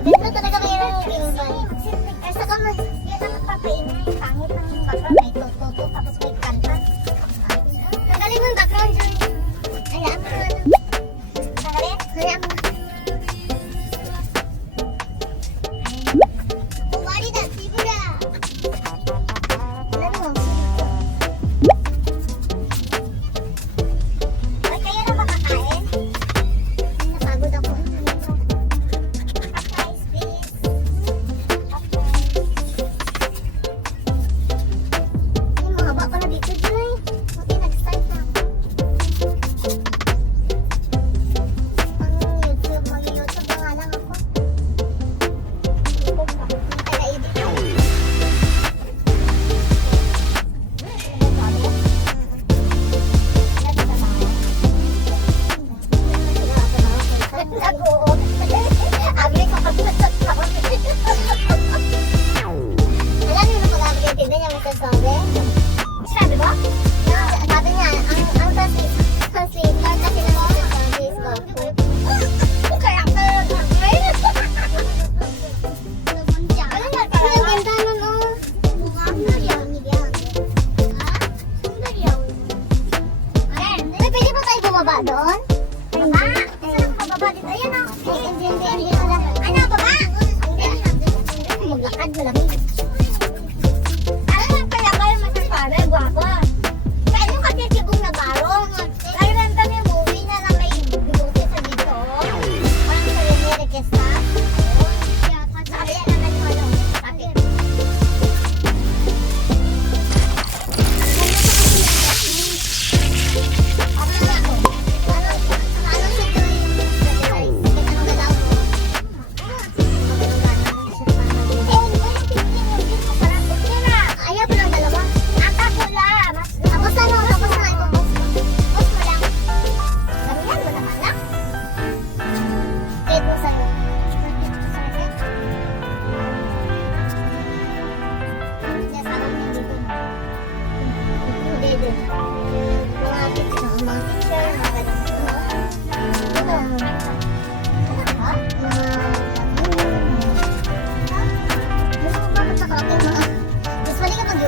Dito talaga mayroon yung gimbal. Kasi saka mas, yun ang papaingay. Pangit ng background. May tututo, tapos may kanta. Tanggalin mo yung background dyan. Hayaan mo na. Tanggalin? Hayaan mo na. Umarida, sigura. Alam mo, ay, kayo na makakain? Napagod ako. Applies, please. Ay, mahaba pala dito, Joy. Okay, nag-start na. Pang-YouTube, mag-YouTube na nga lang ako. Hindi taga-edit. Agri ko kasi nagsasabi. Alam niyo na pag-agri, hindi niya magsasabi. Sabi ba? Sabi niya, ang translator kasi na magsasabi is Goku. Kaya ka nag-agri? Ano nga pala? Ang ganda nun, oh. Sundariyaw niya. Ha? Sundariyaw. Pwede ba tayo bumaba doon? Baba? Saan ka baba dito? Ayan o. Hindi. Ano, baba? Hindi. Maglakad mo lang. Ano lang kaya kayo masasabi? Guwapo. Kaya yung kasi sibong na barong. Kaya lang kami movie na lang may bigote sa dito. Parang sa rin may request na. Sabi yan naman yung ano. Sabi. Ayaw ko ng dalawa. Ako lang. Tapos ano? Tapos na ito. Tapos mo lang. Sabihan mo naman lang. Kahit mo sa'yo. Yes, alam niya dito. Dito. Mga picture, mga ganun. Ito. Ha? Bakit naka-open mga? Usually kapag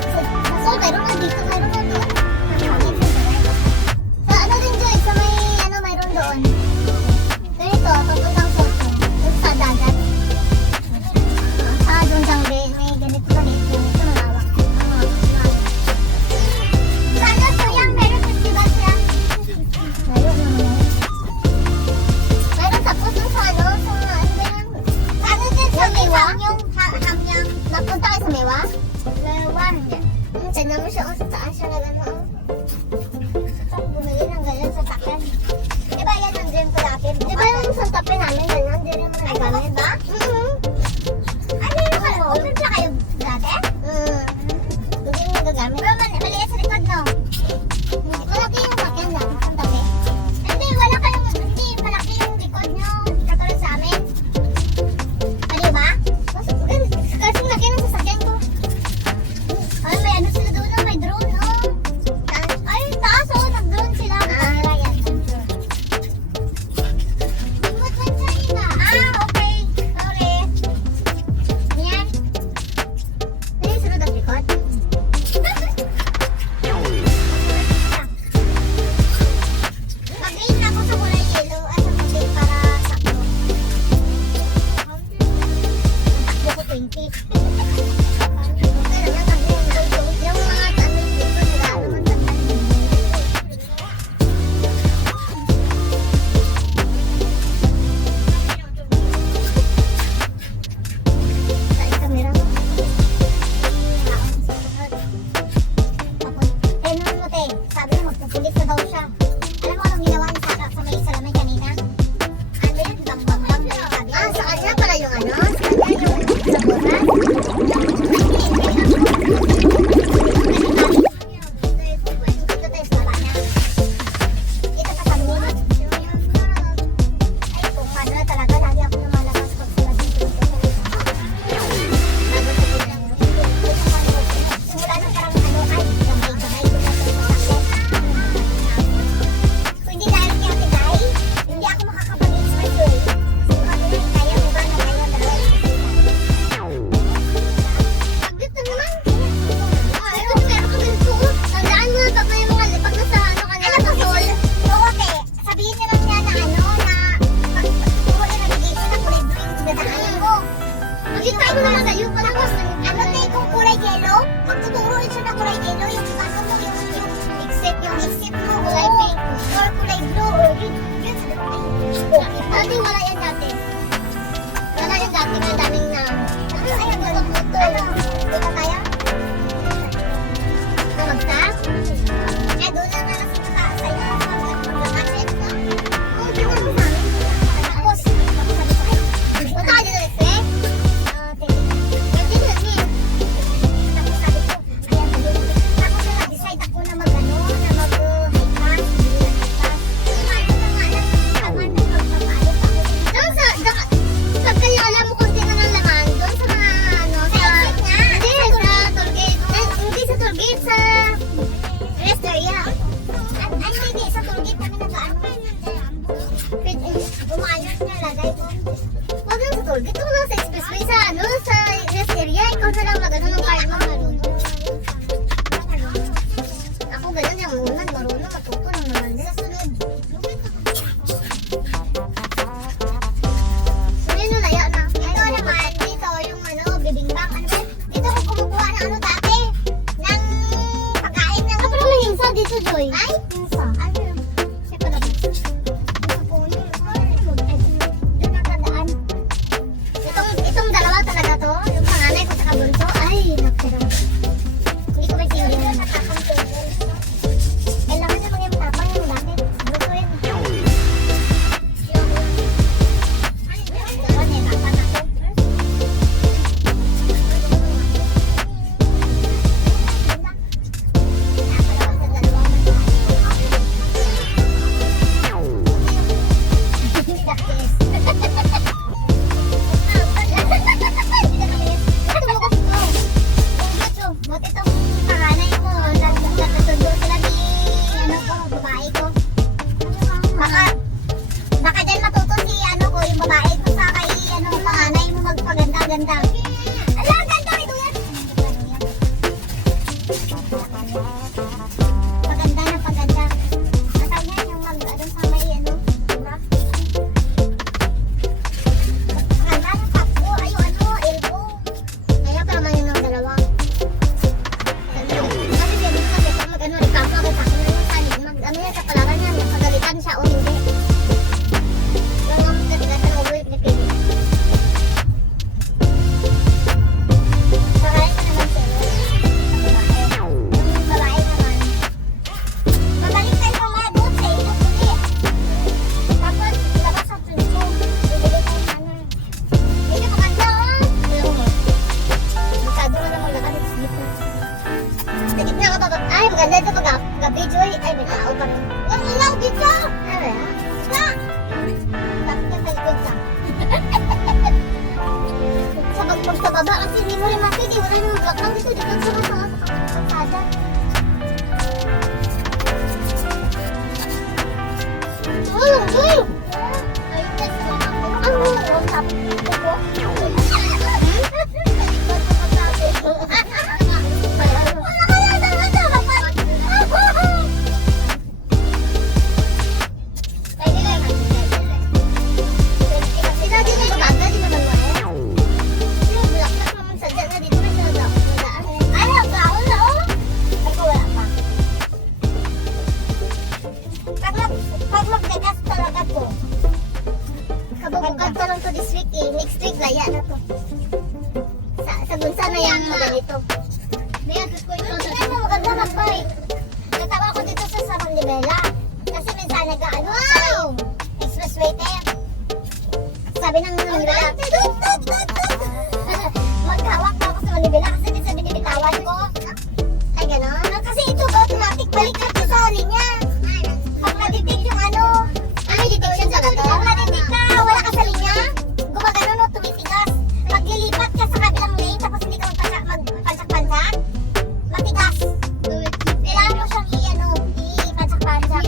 so, mayroon na dito, mayroon na doon. Sa ano din, Joy, sa may, ano, mayroon doon. Ganito, papuntang Soto. Doon sa dagat. Doon sa may ganito pa dito. Ito malawak. Sa ano, so yung meron festival siya? Mayroon naman. Mayroon tapos doon sa ano, sa ano ba yan? Sa ano din, sa Mewa? Hamyang. Napunta kayo sa Mewa? Mewa, hindi. Tignan mo siya kung sa taas siya na gano'n. Bumili ng ganyan sa takin. Di ba yan ang dream ko dati? Di ba yung Santa Fe namin ganyan? Di rin mo nagamit ba? Ano yun ka? Open siya kayo dati? Hindi mo nagagamit. Pero maliit sa likod, no? Malaki yung sakyan lang, Santa Fe. Hindi, wala kayong, hindi, malaki yung likod nyo. Katulad sa amin. Ano ba? Kasi laki ng sasakyan ko. Ay, may ano sila doon, may drone, oh. Ay, taas, oh, nag-drone sila. Yan. Okay. Sorry. Yan. Ay, sunod ang likod. Mag-green ako sa kulay yellow at sa puti para sakto. Takbo ko 20. Yung mga tanong dito sila naman sa camera mo. Eh, naman mo, te. Sabi mo, magpupulis na daw siya. Alam mo anong ginawa niya sa may salamin kanina? Ano yun? Bang-bang-bang na yung sabi. Sa kanya pala yung ano? Sa kanya yung sa butas? Kita mo naman sa'yo. Tapos, ano tayo kung kulay yellow? Magtuturo rin siya na kulay yellow. Yung ano mo, yung exit mo, kulay pink. Or kulay blue, or yun. Dati wala yan dati. Wala yan dati nga daming na. Ayun, buto. Ano? Buto tayo? Magtas? Eh, doon lang na sa mataas. Ayun, magtas. Kung doon mo sa amin. Tapos, punta ka dito, Lexe? Pwede na rin. Tapos sabi ko, ayan, tapos na decide ako na mag-ano, na mag-high pass. Pag kayo alam mo kung sino ng laman, doon sa mga ano, sa... Hindi, sa tollgate. Hindi sa tollgate, sa rest area. Ay, hindi, sa tollgate kami nag-ano. Umayos niya, lagay mo. Huwag lang sa tollgate, huwag lang sa expressway, sa ano, sa rest area. Ikaw na lang mag-ano ng card mo. Ako ganun yung unang marunong matuto ng naman. Sa sunod. Sunod laya na. Ito naman, dito yung ano, bibimbang. Ano ba? Dito ko kumukuha ng ano dati. Ng pagkain ng... Pero may hinsa dito, Joy. Ay? Hinsa? Ano yun? Siya pala ba? Doon ang tandaan. Itong dalawa talaga to. Yung panganay ko sa bunso. Ay, nakira. Hindi ko maintindihan. Kailangan naman yung tapang yung bakit. Buto yun. Buti itong panganay mo, natutundo sila ni ano ko, babae ko. Baka dyan matuto si ano ko, yung babae ko sa kay ano, panganay mo magpaganda-ganda. Ala, ganda ito yan! Paganda na paganda. Natawag niya yung mag-ano sa may ano, diba? Paganda ng kapko, ay yung ano, elbow. Kaya pa naman yun ng dalawa. Kasi sabi ko kasi pag mag-ano, rekapa ka sa akin yung salig. Mag-ano yan sa palaran niya, may pagalitan siya o hindi. Yung ang katigasan ng ulo, pinipili. Babae ko naman siya. Yung babae naman. Babalik tayo mamaya doon sa ito ulit. Tapos, labas sa pinto. Bibili tayo ng ano. Hindi maganda oh. Masyado mo naman nakalit sa dito. Sa gitna ka pa. Ay, maganda ito pag gabi, Joy. Ay, may tao pa rin. Yung ilaw dito! Ano yan? Isla! Bakit ka sa likod ka? Sa pagbaba, kasi hindi mo rin makita. Wala nang block lang dito. Dito sa mga kalsada. Ay, test mo ako. Ano? Ang tapos dito ko. Pag magdagas talaga po. Kabukad pa lang to this week eh. Next week, laya na to. Sa gunsa na yung ganito. Ano, maganda mag-bike. Natawa ko dito sa Sarang Libela. Kasi minsan nag-ano wow! Expressway tayo. Sabi ng Libela, maghawak na ako sa Libela kasi din sa binibitawan ko. Ay, gano'n. Kasi ito automatic balik ka sa linya. Pag na-detect yung ano, may detection sa ganito. Pag na-detect na wala ka sa linya, gumagano no, tumitigas. Pag lilipat ka sa kabilang lane, tapos hindi ka magpansak-pansak, matigas. Kailangan mo siyang i-ano, i-pansak-pansak.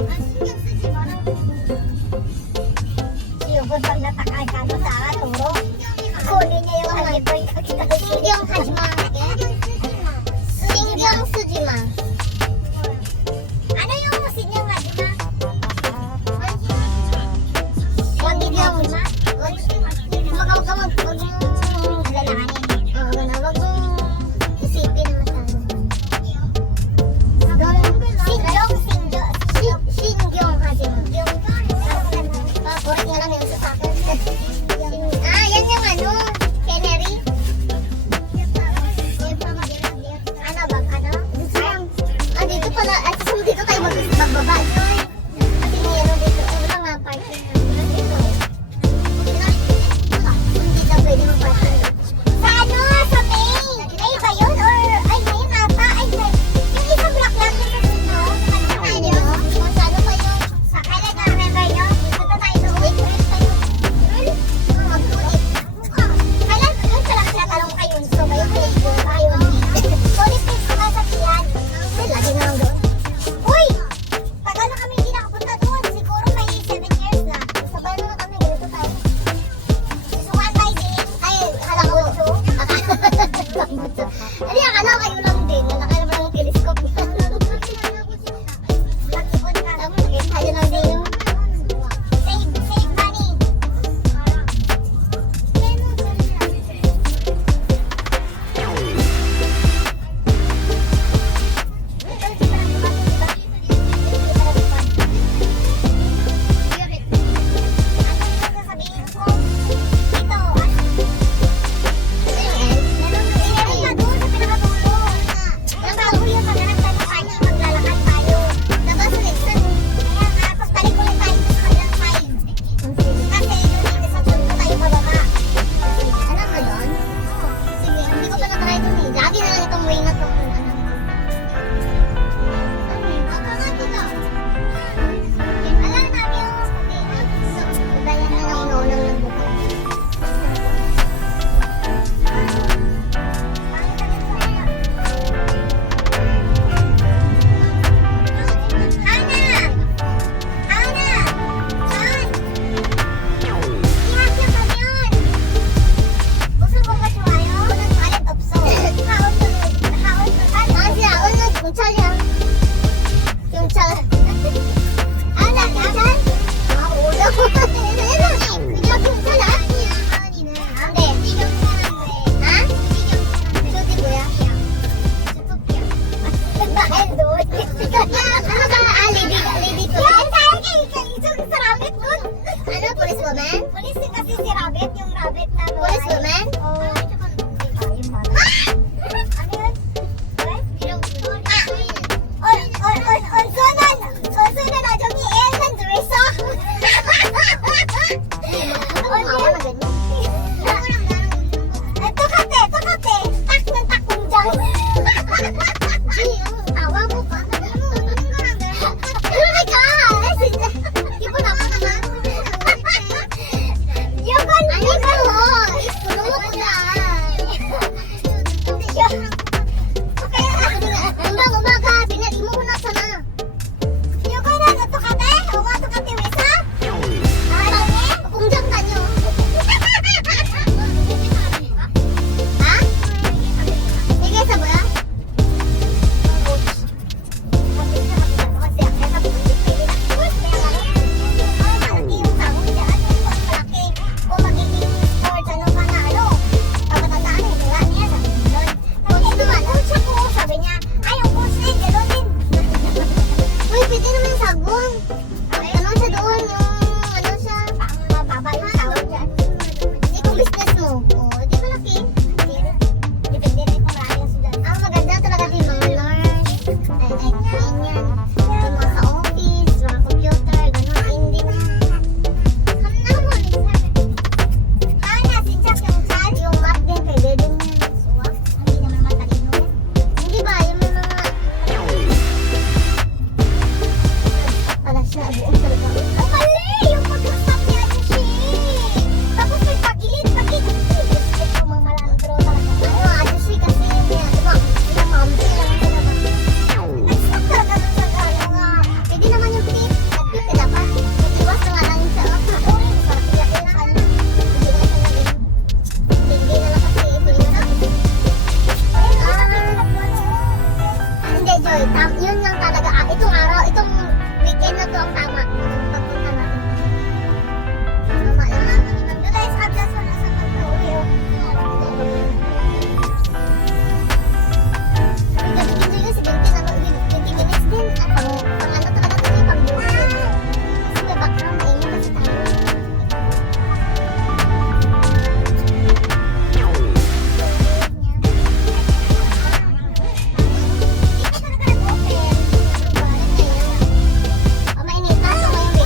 akin. Siyugod pag natakay ka doon sa turo. Kunin niya yung hagip. Yung hajima. Singyang sujima. Ano yung singyang hajima? Wag yung hajima? Wag mong lalakanin. Wag mong isipin masyado. Singyong hajima. Paporit nga lang yung sa akin. Yan yung ano, Canary. Ano ba? Ano? Dito pala. At dito tayo magbaba. Kasi ano dito. Wala nga parking. Dito. Hindi na pwede mag-parking. Sa ano? Sa May. May ba yun? Or, ay, May nata. Ay, May. Yung isang block-block na sa dito. Ano? Kung sa ano pa yung, sa kailan na remember nyo? Punta tayo doon. Mag-tulit. Kailan? Yun sa lang tinatanong kayo. So, kayo kayo. Tulit din sa kasabihan. Lagi na lang doon. Uy! Tagal na kami hindi nakapunta doon. Siguro may 7 years na. Sabay na kami. Ganito tayo. Susukan tayo din. Ay, halang utso. Hindi, akala ko kayo lang din. Nalaki naman ang telescope. Mag-ipon ka lang. Tayo lang din. Save money. Lagi na lang itong way na to. Alam namin yung dahil na lang unaunang ng buka. Hana! Hana! Saan? Ihak yung kamyon! Gusto mo ba sumayo? Nagpalit opso. Haon sila. Yung tsaya. Yung tsaya. Ana, kasan? Ulo. Yung tsaya. Hindi. Ha? Suti ko ya? Bakit doon? Ano ka? Lady ko. Yan, tayo kayo. Sa rabbit doon. Ano? Police woman? Police din kasi si rabbit. Yung rabbit na police woman? Oo. Ano yun? Onsunan na dyan ni Elman Dureso. Tukate. Tak ng takong dyan. Tawa mo pa. Oh my God! Di po naman naman. Yung kan mo. Joy. Yun lang talaga. Itong araw, itong weekend na to ang tama. Pagpunta natin. Tama lang. Nandun tayo sa Atlas, wala sa pag-uwi. Enjoy kasi 20 minutes din. At pang ano talaga ito yung pag-uwi. Kasi may background, maingin kasi tayo. Hindi ka talaga nag-open. O, mainitan. So, ngayong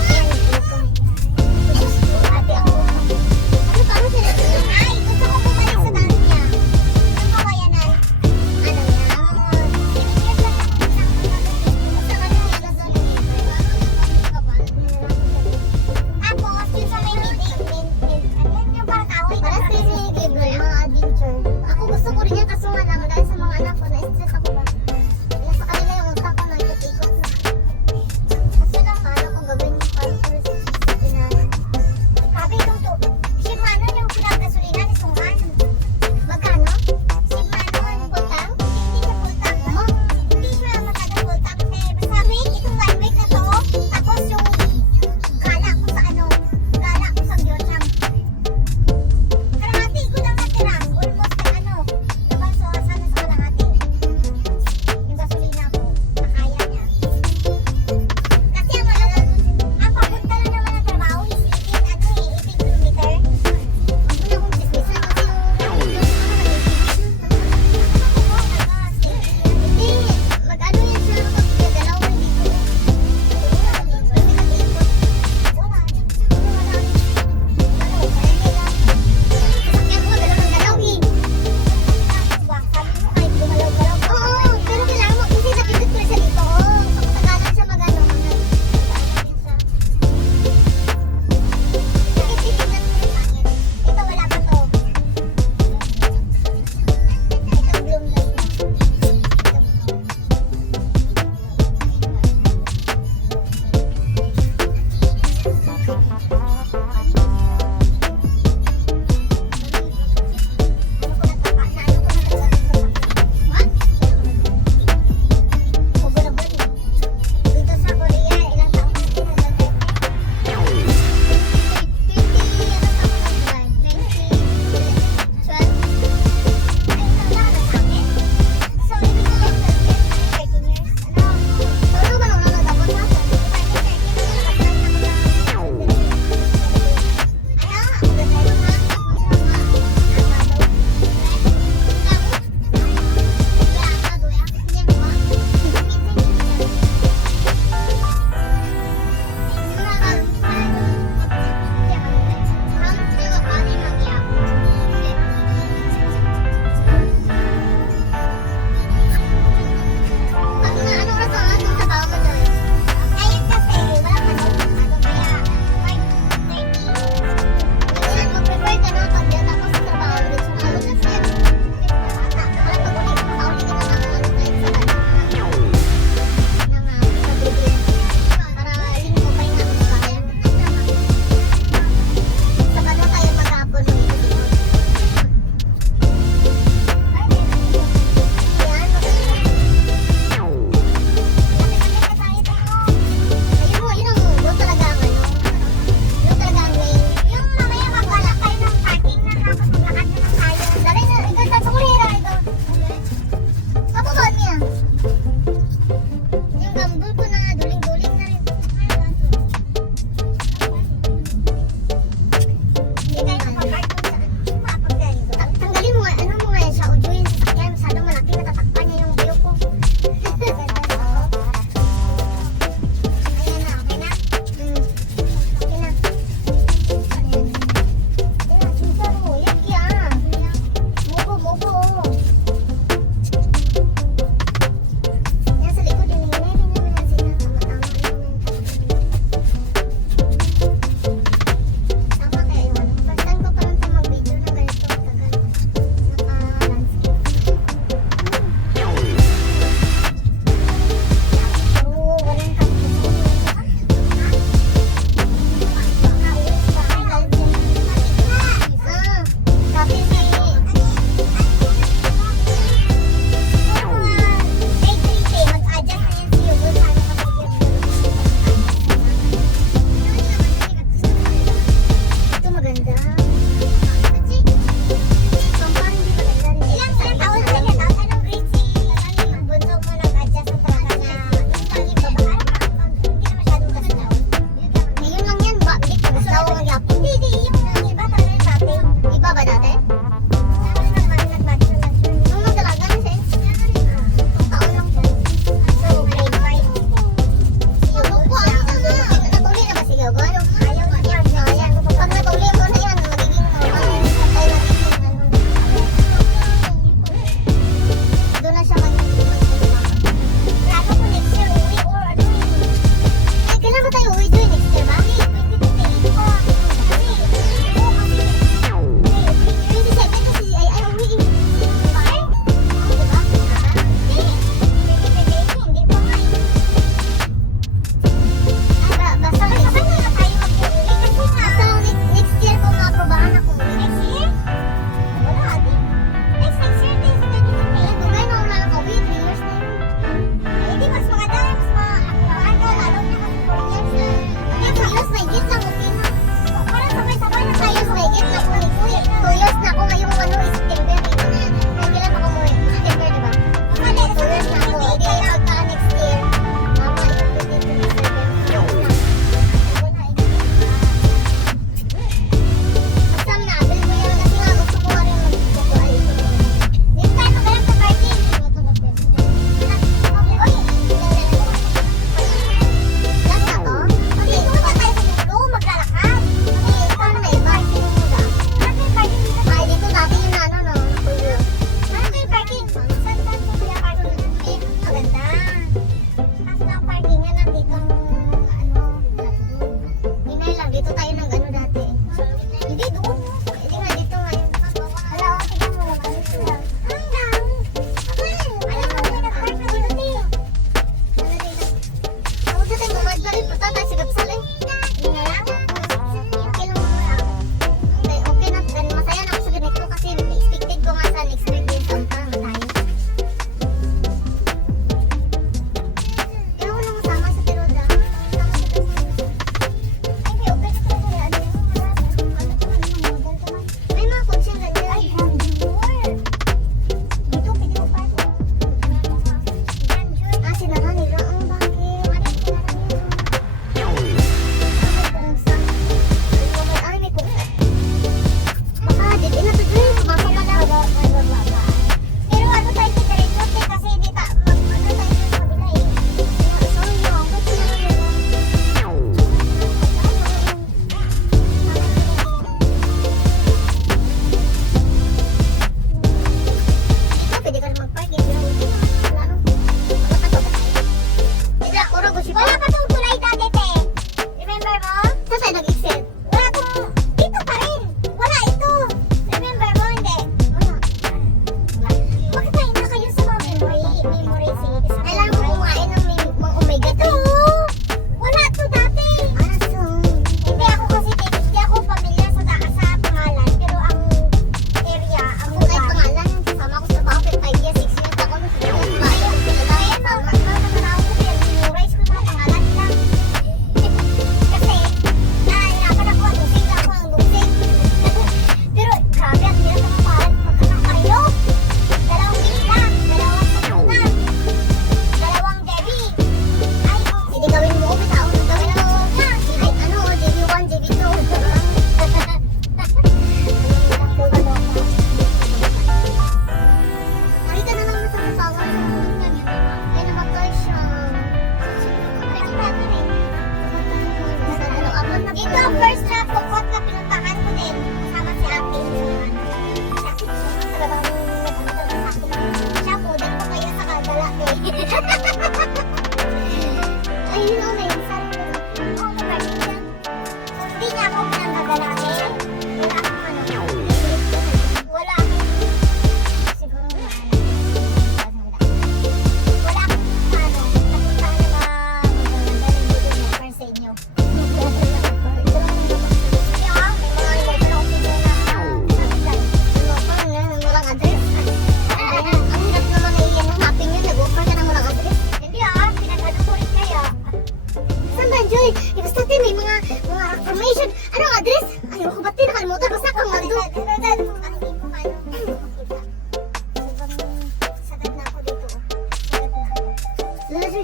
Joy.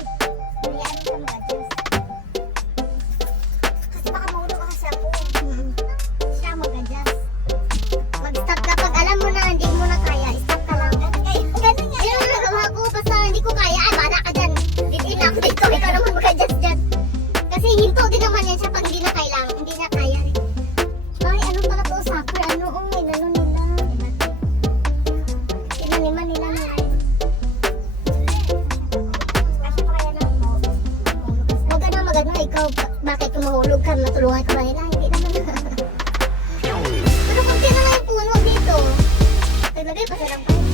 Hayaan siya mag-adjust. Kasi baka mahulog ka sa po. Siya mag-adjust. Mag-stop ka. Pag alam mo na hindi mo na kaya, stop ka lang. Ganun nga. Ayun ang nagawa ko. Basta hindi ko kaya. Ay, bala ka dyan. Bitin ako dito. Ikaw naman mag-adjust dyan. Kasi hinto din naman yan siya pag hindi na kailangan. Hindi na kaya. Ay, ano pala to? Soccer. Ano? Oh, may lalo nila. Tinaniman nila na. Huwag ka na mag-ano. Ikaw, bakit kung mahulog ka? Matulungan ka ba nila? Hindi naman. Pero kung sino na yung puno dito, naglagay pa silang pipe.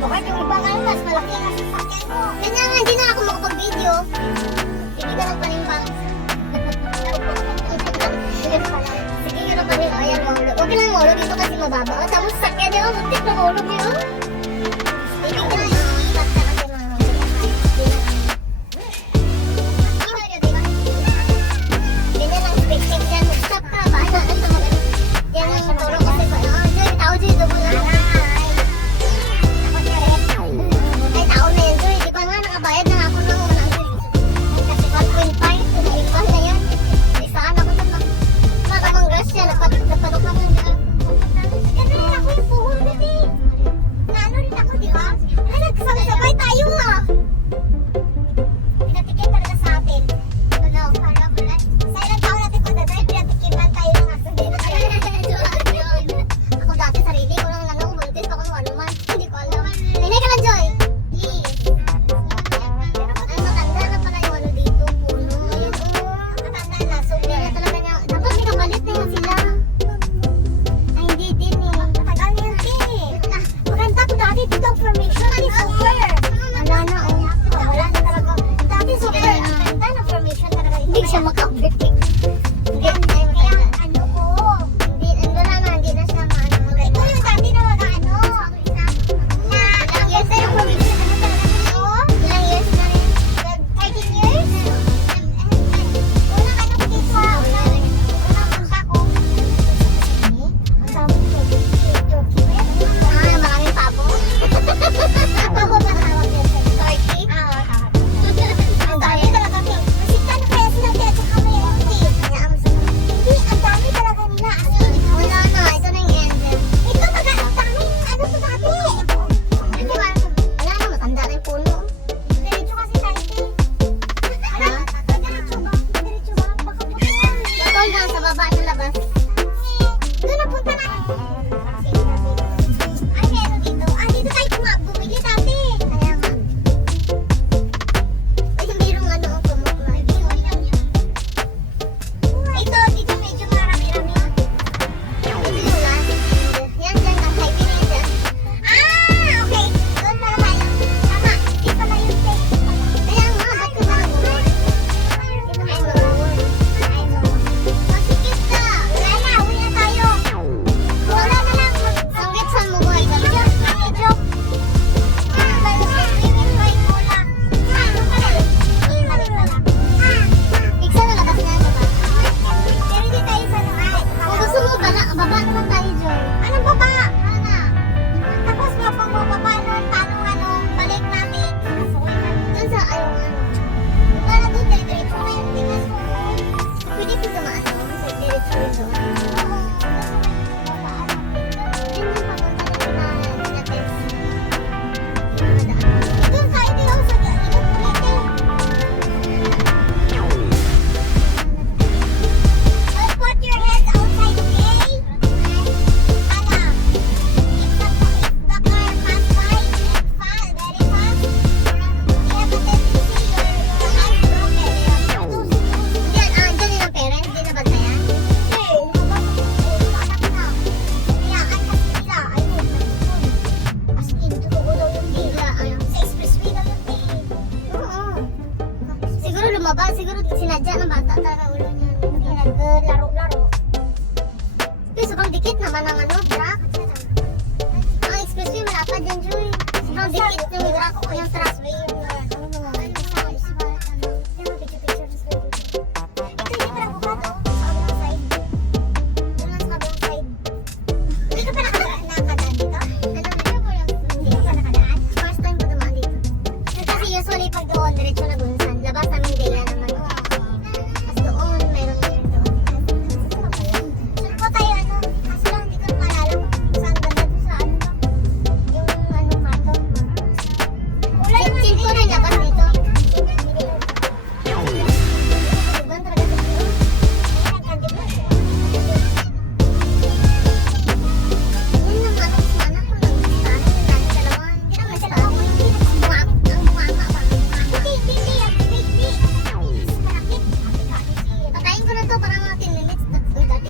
Bakit yung iba ngayon mas malaki ang sasakyan mo? Kanya nga, hindi na ako makapag-video. Sige ka lang pa rin bang. Sige ka lang pa rin. Ayan, mahulog. Huwag ka lang mahulog dito kasi mababa. Tapos sasakyan niya, muntik na mahulog niyo. Sige ka lang. Ikat ka kasi mga ganyan ang spacing dyan. Stop ka ba? Yan ang turo kasi ba? Diyan, tao dyan, doon na. Ay, tao na yan, Joy. Di ba nga nakabayad na ako ng unang kasi 1.5, tumipan na yan. Isaan ako sa matamang grasya, nagpadok ako ng ganun ako yung puhol, baby. Siguro lumabas, siguro sinadya ng bata talaga ulo niya. Hindi naglaro-laro. Pero sobrang dikit naman ang ano, truck. Ang expressway malapad yan, Joy. Sobrang dikit yung truck, yung truck.